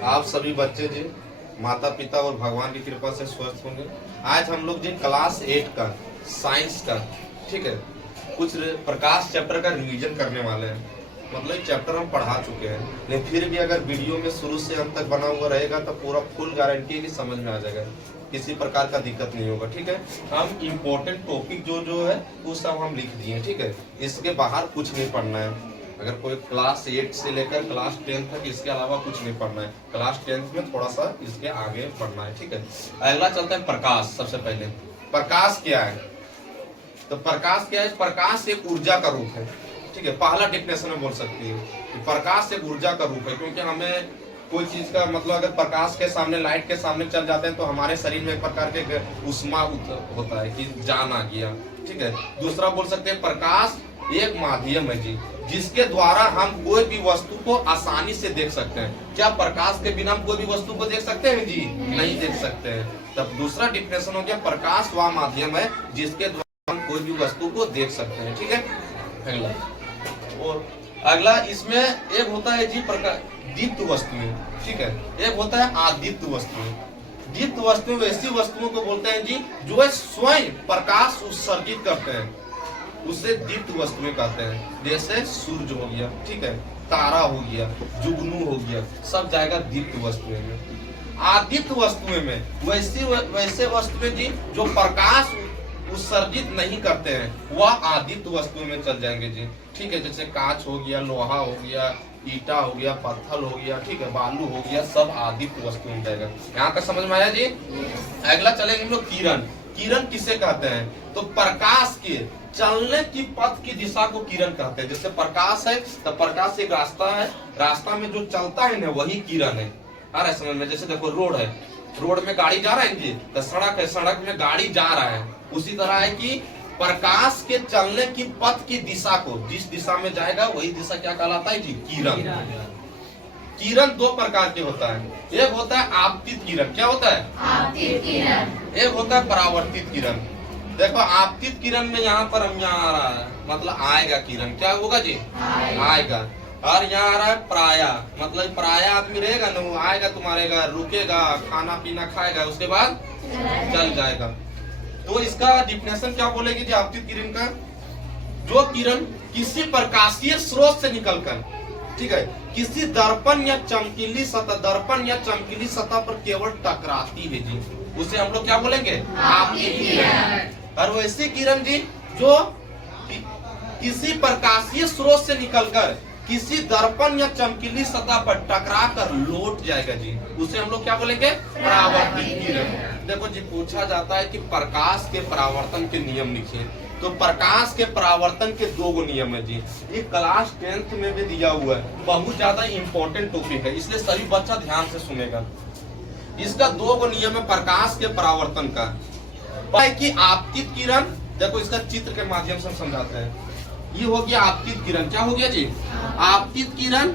आप सभी बच्चे जी माता पिता और भगवान की कृपा से स्वस्थ होंगे। आज हम लोग जी क्लास 8 का साइंस का, ठीक है, कुछ प्रकाश चैप्टर का रिवीजन करने वाले हैं। मतलब चैप्टर हम पढ़ा चुके हैं, लेकिन फिर भी अगर वीडियो में शुरू से अंत तक बना हुआ रहेगा तो पूरा फुल गारंटी है कि समझ में आ जाएगा, किसी प्रकार का दिक्कत नहीं होगा। ठीक है, हम इम्पोर्टेंट टॉपिक जो है वो सब हम लिख दिए। ठीक है, इसके बाहर कुछ नहीं पढ़ना है। अगर कोई क्लास 8 से लेकर क्लास 10 तक इसके अलावा कुछ नहीं पढ़ना है। क्लास 10 में थोड़ा सा इसके आगे पढ़ना है। ठीक है, अगला चलता है प्रकाश। सबसे पहले प्रकाश क्या है? तो प्रकाश क्या है? प्रकाश एक ऊर्जा का रूप है। ठीक है, पहला डेफिनेशन में बोल सकती है कि प्रकाश एक ऊर्जा का रूप है, क्योंकि हमें कोई चीज का मतलब अगर प्रकाश के सामने, लाइट के सामने चल जाते हैं तो हमारे शरीर में एक प्रकार के उष्मा होता है कि जान आ गया। ठीक है, दूसरा बोल सकते हैं प्रकाश एक माध्यम है जी, जिसके द्वारा हम कोई भी वस्तु को आसानी से देख सकते हैं। क्या प्रकाश के बिना हम कोई भी वस्तु को देख सकते हैं जी? नहीं देख सकते हैं। तब दूसरा डिफिनेशन हो गया प्रकाश वह माध्यम है जिसके द्वारा हम कोई भी वस्तु को देख सकते हैं। ठीक है, अगला और अगला इसमें एक होता है जी दीप्त वस्तुएं। ठीक है, एक होता है अदीप्त वस्तुएं। दीप्त वस्तुएं वैसी वस्तुओं को बोलते हैं जी जो स्वयं प्रकाश उत्सर्जित करते हैं, उसे दीप्त वस्तुएं कहते हैं। जैसे सूरज हो गया, ठीक है, तारा हो गया, जुगनू हो गया, सब जाएगा दीप्त वस्तुएं में। आदीप्त वस्तुएं में वैसे वस्तुएं जी जो प्रकाश उत्सर्जित नहीं करते हैं, वह आदीप्त वस्तुओं में चल जाएंगे जी। ठीक है, जैसे कांच हो गया, लोहा हो गया, ईटा हो गया, पत्थर हो गया, ठीक है, बालू हो गया, सब आदीप्त वस्तु में जाएगा। यहाँ तक समझ में आया जी? अगला चलेंगे हम लोग किरण। किरण किसे कहते हैं? तो प्रकाश के चलने की पथ की दिशा को किरण कहते हैं। जैसे प्रकाश है तो प्रकाश एक रास्ता है, रास्ता में जो चलता है ना वही किरण है। आ रहा है समझ में? जैसे देखो रोड है, रोड में गाड़ी जा रहा है जी, तो सड़क है, सड़क में गाड़ी जा रहा है। उसी तरह है कि प्रकाश के चलने की पथ की दिशा को, जिस दिशा में जाएगा वही दिशा क्या कहलाता है जी? किरण। किरण दो प्रकार के होता है, एक होता है आपतित किरण। क्या होता है? आपतित किरण। एक होता है परावर्तित किरण। देखो आपतित किरण में यहाँ पर हम यहाँ आ रहा है, मतलब आएगा किरण, क्या होगा जी? आएगा। और यहाँ आ रहा है प्राया, मतलब प्राया आदमी रहेगा ना, वो आएगा तुम्हारे घर, रुकेगा, खाना पीना खाएगा, उसके बाद चल जाएगा। तो इसका डिफिनेशन क्या बोलेगी जी आपतित किरण का? जो किरण किसी प्रकाशीय स्रोत से निकलकर, ठीक है, किसी दर्पण या चमकीली सतह पर केवल टकराती है जी, उसे हम लोग क्या बोलेंगे? आपतित किरण। और वैसी किरण जी जो किसी प्रकाशीय स्रोत से निकलकर किसी दर्पण या चमकीली सतह पर टकरा कर लौट जाएगा जी, उसे हम लोग क्या बोलेंगे? परावर्तित किरण। देखो जी पूछा जाता है कि प्रकाश के परावर्तन के नियम लिखिए, तो प्रकाश के परावर्तन के दो नियम है जी। ये क्लास 10th में भी दिया हुआ है, बहुत ज्यादा इंपॉर्टेंट टॉपिक है, इसलिए सभी बच्चा ध्यान से सुनेगा। इसका दो नियम है प्रकाश के परावर्तन का। कि आपतित किरण, देखो इसका चित्र के माध्यम से हम समझाते हैं। ये हो गया आपतित किरण, क्या हो गया जी? आपतित किरण।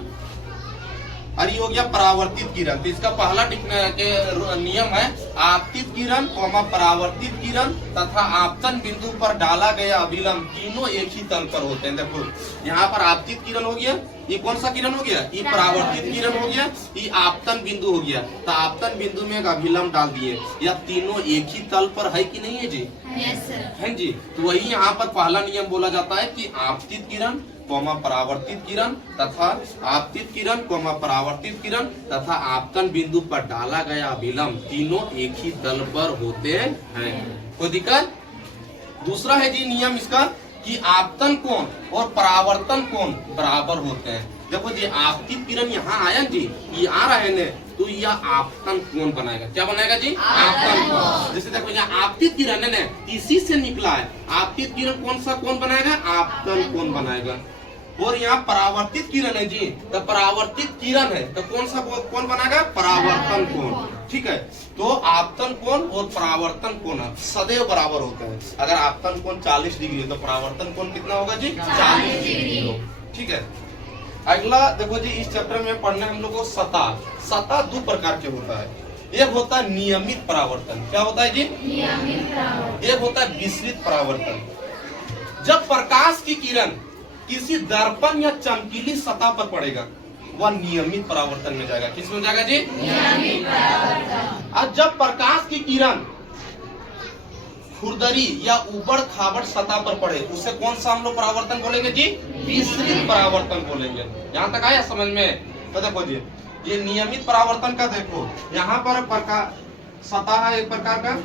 और ये हो गया परावर्तित किरण। तो इसका पहला नियम है आपतित किरण, परावर्तित किरण तथा आपतन बिंदु पर डाला गया अभिलंब, तीनों एक ही तल पर होते हैं। देखो यहाँ पर आपतित किरण हो गया, ये कौन सा किरण हो गया? ये परावर्तित किरण हो गया, ये आपतन बिंदु हो गया। तो आपतन बिंदु में एक अभिलंब डाल दिए, या तीनों एक ही तल पर है कि नहीं है जी? है जी। तो वही यहाँ पर पहला नियम बोला जाता है कि आपतित किरण, परावर्तित किरण तथा आपतित किरण, परावर्तित किरण तथा आपतन बिंदु पर डाला गया अभिलंब, तीनों एक ही तल पर होते हैं। कोई दिक्कत? दूसरा है जी नियम इसका कि आपतन कोण और परावर्तन कोण बराबर होते हैं। देखो जी आपतित किरण यहाँ आया जी, ये आ रहा है ने, तो यह आपतन कोण बनाएगा। क्या बनाएगा जी? आपतन कोण। जैसे देखो यहाँ आपतित किरण है ना, इसी से निकला है। आपतित किरण कौन सा कोण बनाएगा? आपतन कोण बनाएगा। और यहाँ परावर्तित किरण है जी, तो परावर्तित किरण है तो कौन सा कोण बनाएगा? परावर्तन कोण। ठीक है, तो आपतन कोण और परावर्तन कोण सदैव बराबर होता है। अगर आपतन कोण 40 डिग्री है तो परावर्तन कोण कितना होगा जी? 40 डिग्री। ठीक है, अगला देखो जी इस चैप्टर में पढ़ना हम लोग को सतह दो प्रकार के होता है। एक होता है नियमित परावर्तन। क्या होता है जी? नियमित परावर्तन। एक होता है विसरित परावर्तन। जब प्रकाश की किरण किसी दर्पण या चमकीली सतह पर पड़ेगा, वह नियमित परावर्तन में जाएगा। किस में जाएगा जी? नियमित परावर्तन। अब जब प्रकाश की किरण खुरदरी या ऊबड़ खाबड़ सतह पर पड़े उसे कौन सा हम लोग परावर्तन बोलेंगे जी? विसरित परावर्तन बोलेंगे। यहाँ तक आया समझ में? तो देखो जी, ये नियमित परावर्तन का देखो, यहाँ पर प्रकाश सतह है एक प्रकार का,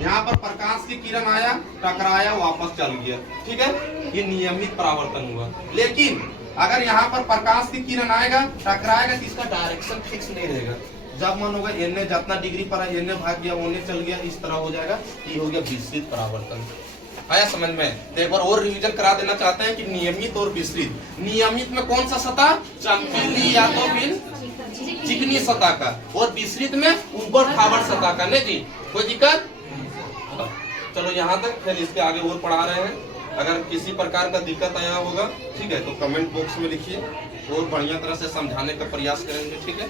यहाँ पर प्रकाश की किरण आया, टकराया, वापस चल गया, ठीक है, ये नियमित परावर्तन हुआ। लेकिन अगर यहाँ पर प्रकाश की किरण आएगा, टकराएगा, तो इसका डायरेक्शन फिक्स नहीं रहेगा। जब मन होगा एने जितना डिग्री पर है, एने भाग गया, ओने चल गया, इस तरह हो जाएगा। ये हो गया विसरित परावर्तन। आया समझ में? तो एक बार और रिवीजन करा देना चाहते हैं कि नियमित और विसरित। नियमित में कौन सा सतह? चमकीली या तो फिर चिकनी सतह का, और विसरित में ऊबड़ खाबड़ सतह का। नहीं जी, कोई दिक्कत? चलो यहाँ तक, फिर इसके आगे और पढ़ा रहे हैं। अगर किसी प्रकार का दिक्कत आया होगा, ठीक है, तो कमेंट बॉक्स में लिखिए और बढ़िया तरह से समझाने का प्रयास करेंगे, ठीक है।